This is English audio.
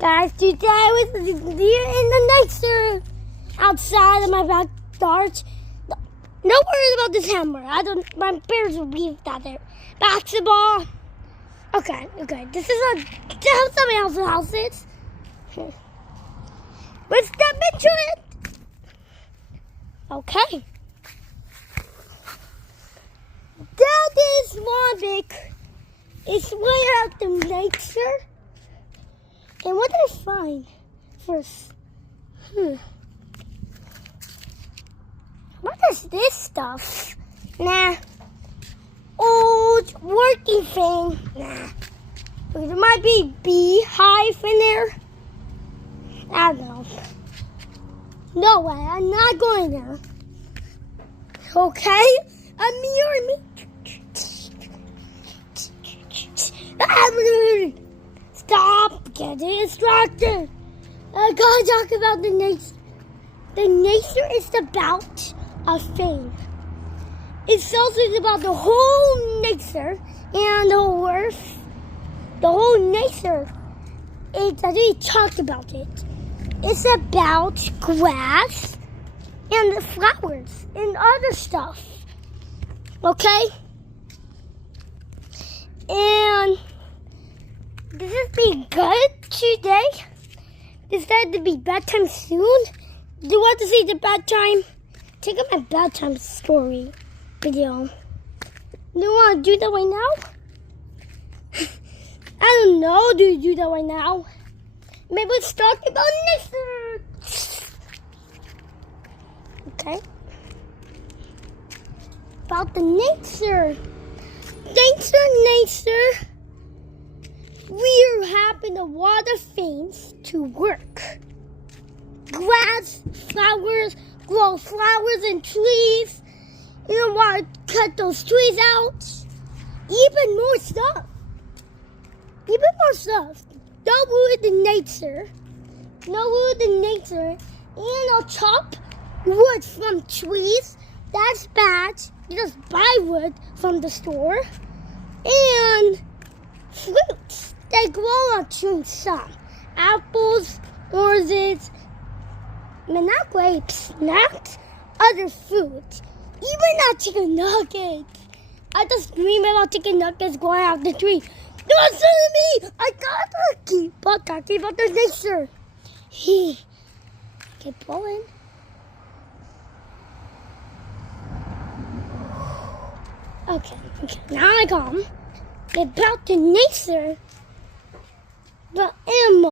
Guys, today I was in the nature outside of my backyard. No worries about this hammer. My parents will leave that there. Basketball. Okay. This is how somebody else's house is. Let's step into it. Okay. That is one big. It's way out the nature. And what did I find first? What is this stuff? Nah. Old working thing. Nah. There might be a beehive in there. I don't know. No way, I'm not going there. Okay? A mirror. Stop getting distracted. I gotta talk about the nature. The nature is about a thing. It's also about the whole nature and the whole earth. The whole nature. I didn't talk about it. It's about grass and the flowers and other stuff. Okay? And this is being good today. Decided to be bedtime soon. Do you want to see the bedtime? Check out my bedtime story video. Do you want to do that right now? I don't know. Do you do that right now? Maybe let's talk about nature. Okay. About the nature. Nature. We are having a lot of things to work. Grass, flowers, grow flowers and trees. You don't want to cut those trees out. Even more stuff. Don't ruin the nature. And I'll chop wood from trees. That's bad. You just buy wood from the store. And fruits. They grow on trees some. Apples, oranges, but not grapes, not other fruits. Even not chicken nuggets. I just dream about chicken nuggets growing out the tree. Don't listen to me! I gotta keep on talking about the nature. Keep blowing. Okay. Now I calm. About the nature, the animal.